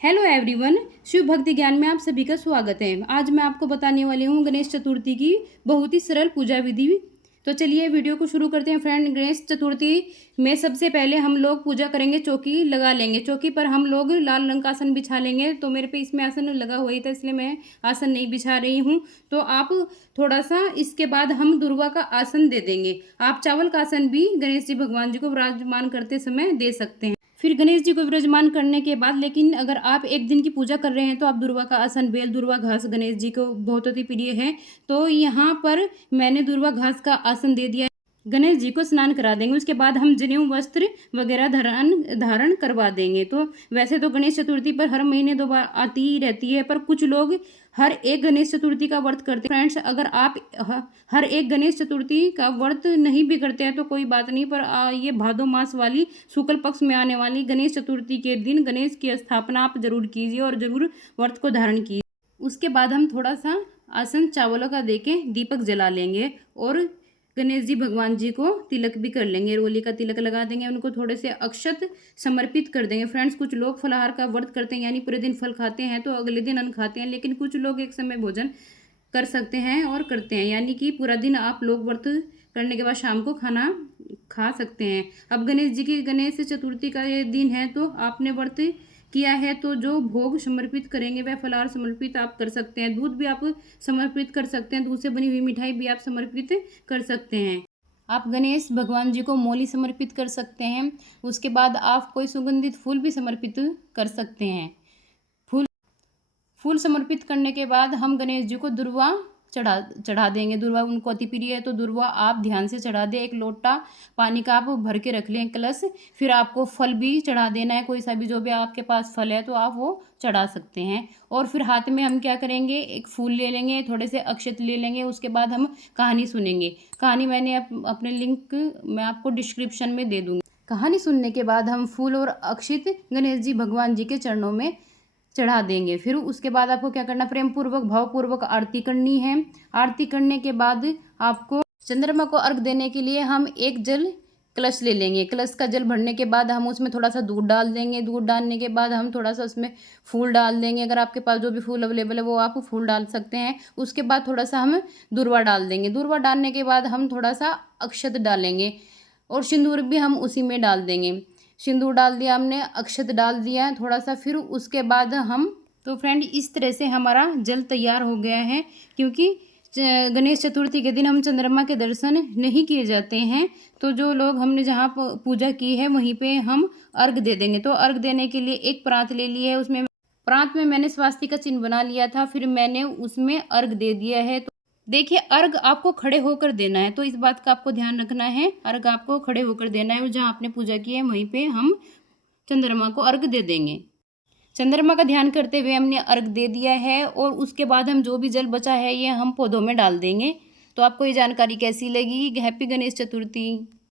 Hello everyone, Shiv भक्ति ज्ञान में आप सभी का स्वागत है। आज मैं आपको बताने वाली हूँ गणेश चतुर्थी की बहुत ही सरल पूजा विधि। तो चलिए वीडियो को शुरू करते हैं फ्रेंड। गणेश चतुर्थी में सबसे पहले हम लोग पूजा करेंगे, चौकी लगा लेंगे। चौकी पर हम लोग लाल रंग का आसन बिछा लेंगे। तो मेरे पे इसमें आसन लगा हुआ ही था, इसलिए मैं आसन नहीं बिछा रही हूँ। तो आप थोड़ा सा इसके बाद हम दुर्वा का आसन दे देंगे। आप चावल का आसन भी गणेश जी भगवान जी को विराजमान करते समय दे सकते हैं। फिर गणेश जी को विराजमान करने के बाद, लेकिन अगर आप एक दिन की पूजा कर रहे हैं तो आप दुर्वा का आसन, बेल दुर्वा घास गणेश जी को बहुत ही प्रिय है। तो यहाँ पर मैंने दुर्वा घास का आसन दे दिया। गणेश जी को स्नान करा देंगे, उसके बाद हम जनेऊ वस्त्र वगैरह धारण करवा देंगे। तो वैसे तो गणेश चतुर्थी पर हर महीने 2 बार आती ही रहती है, पर कुछ लोग हर एक गणेश चतुर्थी का व्रत करते हैं। फ्रेंड्स, अगर आप हर एक गणेश चतुर्थी का व्रत नहीं भी करते हैं तो कोई बात नहीं, पर ये भादो मास वाली शुक्ल पक्ष में आने वाली गणेश चतुर्थी के दिन गणेश की स्थापना आप जरूर कीजिए और जरूर व्रत को धारण कीजिए। उसके बाद हम थोड़ा सा आसन चावलों का देके दीपक जला लेंगे और गणेश जी भगवान जी को तिलक भी कर लेंगे, रोली का तिलक लगा देंगे। उनको थोड़े से अक्षत समर्पित कर देंगे। फ्रेंड्स, कुछ लोग फलाहार का व्रत करते हैं, यानी पूरे दिन फल खाते हैं तो अगले दिन अन्न खाते हैं, लेकिन कुछ लोग एक समय भोजन कर सकते हैं और करते हैं, यानी कि पूरा दिन आप लोग व्रत करने के बाद शाम को खाना खा सकते हैं। अब गणेश चतुर्थी का ये दिन है, तो आपने व्रत किया है तो जो भोग समर्पित करेंगे वह फलाहार समर्पित आप कर सकते हैं। दूध भी आप समर्पित कर सकते हैं, दूध से बनी हुई मिठाई भी आप समर्पित कर सकते हैं। आप गणेश भगवान जी को मोली समर्पित कर सकते हैं। उसके बाद आप कोई सुगंधित फूल भी समर्पित कर सकते हैं। फूल समर्पित करने के बाद हम गणेश जी को दुर्वा चढ़ा देंगे। दुर्वा उनको अति प्रिय है, तो दुर्वा आप ध्यान से चढ़ा दें। एक लोटा पानी का आप भर के रख लें, कलश। फिर आपको फल भी चढ़ा देना है, कोई सा भी, जो भी आपके पास फल है तो आप वो चढ़ा सकते हैं। और फिर हाथ में हम क्या करेंगे, एक फूल ले लेंगे, थोड़े से अक्षत ले लेंगे। उसके बाद हम कहानी सुनेंगे। कहानी मैंने अपने लिंक मैं आपको डिस्क्रिप्शन में दे दूँगी। कहानी सुनने के बाद हम फूल और अक्षित गणेश जी भगवान जी के चरणों में चढ़ा देंगे। फिर उसके बाद आपको क्या करना, प्रेम पूर्वक भावपूर्वक आरती करनी है। आरती करने के बाद आपको चंद्रमा को अर्घ देने के लिए हम एक जल कलश ले लेंगे। कलश का जल भरने के बाद हम उसमें थोड़ा सा दूध डाल देंगे। दूध डालने के बाद हम थोड़ा सा उसमें फूल डाल देंगे। अगर आपके पास जो भी फूल अवेलेबल है वो आप फूल डाल सकते हैं। उसके बाद थोड़ा सा हम दूर्वा डाल देंगे। दूर्वा डालने के बाद हम थोड़ा सा अक्षत डालेंगे और सिंदूर भी हम उसी में डाल देंगे। सिंदूर डाल दिया हमने, अक्षत डाल दिया थोड़ा सा। फिर उसके बाद हम, तो फ्रेंड, इस तरह से हमारा जल तैयार हो गया है। क्योंकि गणेश चतुर्थी के दिन हम चंद्रमा के दर्शन नहीं किए जाते हैं, तो जो लोग हमने जहाँ पूजा की है वहीं पे हम अर्घ दे देंगे। तो अर्घ देने के लिए एक प्रात ले लिया है, उसमें प्रात में मैंने स्वास्तिक का चिन्ह बना लिया था, फिर मैंने उसमें अर्घ दे दिया है। तो देखिए, अर्घ आपको खड़े होकर देना है, तो इस बात का आपको ध्यान रखना है। अर्घ आपको खड़े होकर देना है और जहाँ आपने पूजा की है वहीं पे हम चंद्रमा को अर्घ दे देंगे। चंद्रमा का ध्यान करते हुए हमने अर्घ दे दिया है और उसके बाद हम जो भी जल बचा है ये हम पौधों में डाल देंगे। तो आपको ये जानकारी कैसी लगी? हैप्पी गणेश चतुर्थी।